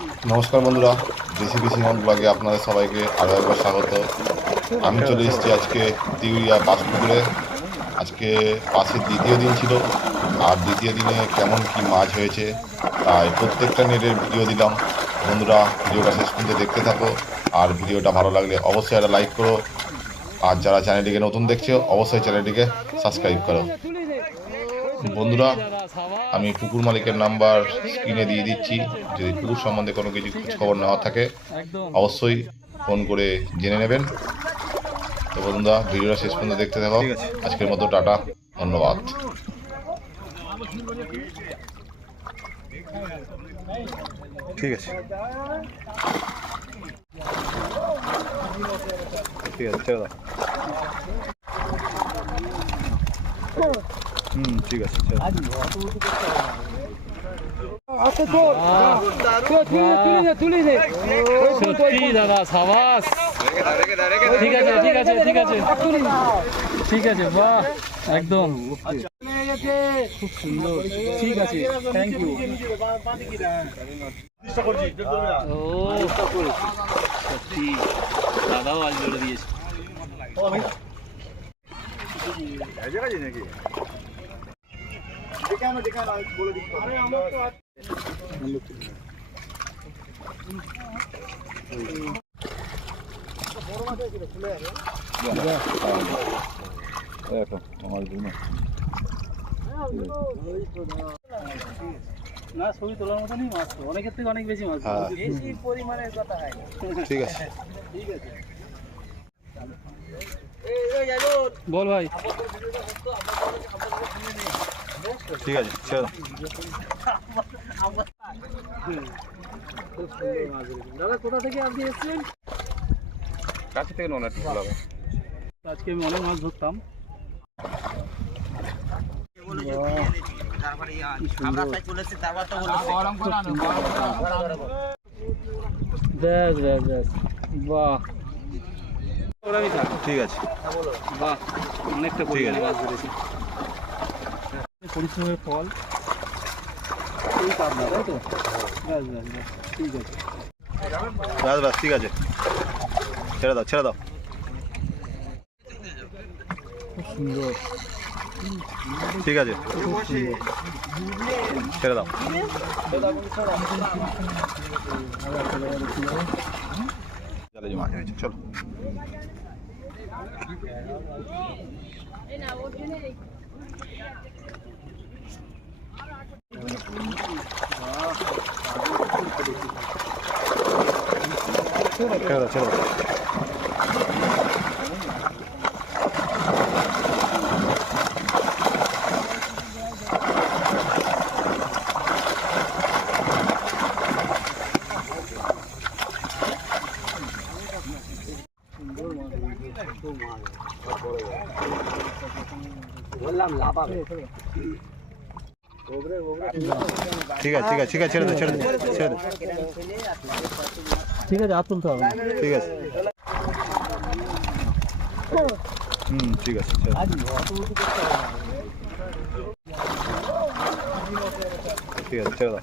নমস্কার বন্ধুরা রেসিপি মন ব্লগে আপনাদের সবাইকে আরও একবার স্বাগত। আমি চলে এসেছি আজকে তিউরিয়া পাঁচপুকুরে আজকে পাশের দ্বিতীয় দিন ছিল। আর দ্বিতীয় দিনে কেমন কি মাছ হয়েছে, তাই প্রত্যেকটা নেটের ভিডিও দিলাম। বন্ধুরা, ভিডিওটা শেষ পর্যন্ত দেখতে থাকো। আর ভিডিওটা ভালো লাগলে অবশ্যই একটা লাইক করো। আর যারা চ্যানেলটিকে নতুন দেখছ, অবশ্যই চ্যানেলটিকে সাবস্ক্রাইব করো। বন্ধুরা আমি পুকুর মালিকের নাম্বার স্ক্রিনে দিয়ে দিচ্ছি। যদি পুকুর সম্বন্ধে কোনো কিছু খবর নেওয়া থাকে অবশ্যই ফোন করে জেনে নেবেন। তো বন্ধুরা ভিডিওটা শেষ পর্যন্ত দেখতে থাকো। আজকের মতো টাটা ধন্যবাদ। ঠিক আছে। ঠিক আছে ছেড়ে দাও। হুম ঠিক আছে ছেড়ে দাও। সত্যি দাদা সাবাস ঠিক আছে ঠিক আছে ঠিক আছে ঠিক আছে বাহ একদম খুব সুন্দর ঠিক আছে থ্যাংক ইউ ও সত্যি দাদাও আজ জোরে দিয়েছে দেখো আমার জন্য না ছবি তোলার মতনই মাছ তো। অনেকের থেকে অনেক বেশি মাছ হ্যাঁ। বেশি পরিমাণের কথা হয় ঠিক আছে। বল ভাই। ঠিক আছে ছেড়ে দাও। দাদা কোথা থেকে আপনি এসেছেন? কাছে থেকে নোনা একটু ভালো আজকে আমি অনেক মাছ ধরতাম। ব্যাস ব্যাস ব্যাস। বাহ। ঠিক আছে। বাহ অনেকটা পরিমাণে। মাছ ধরেছি। পরিশ্রমের ফল। এই পাবনা তাই তো? ব্যাস ব্যাস ব্যাস ঠিক আছে। ব্যাস ব্যাস ঠিক আছে। ছেড়ে দাও ছেড়ে দাও। খুব সুন্দর। ঠিক আছে। ছেড়ে দাও। চলো। ছেড়ে দাও ছেড়ে দাও ঠিক আছে ঠিক আছে ঠিক আছে ছেড়ে দাও ছেড়ে দাও ছেড়ে দাও ঠিক আছে হাত তুলতে হবে না। ঠিক আছে হুম ঠিক আছে ছেড়ে দাও। ঠিক আছে ছেড়ে দাও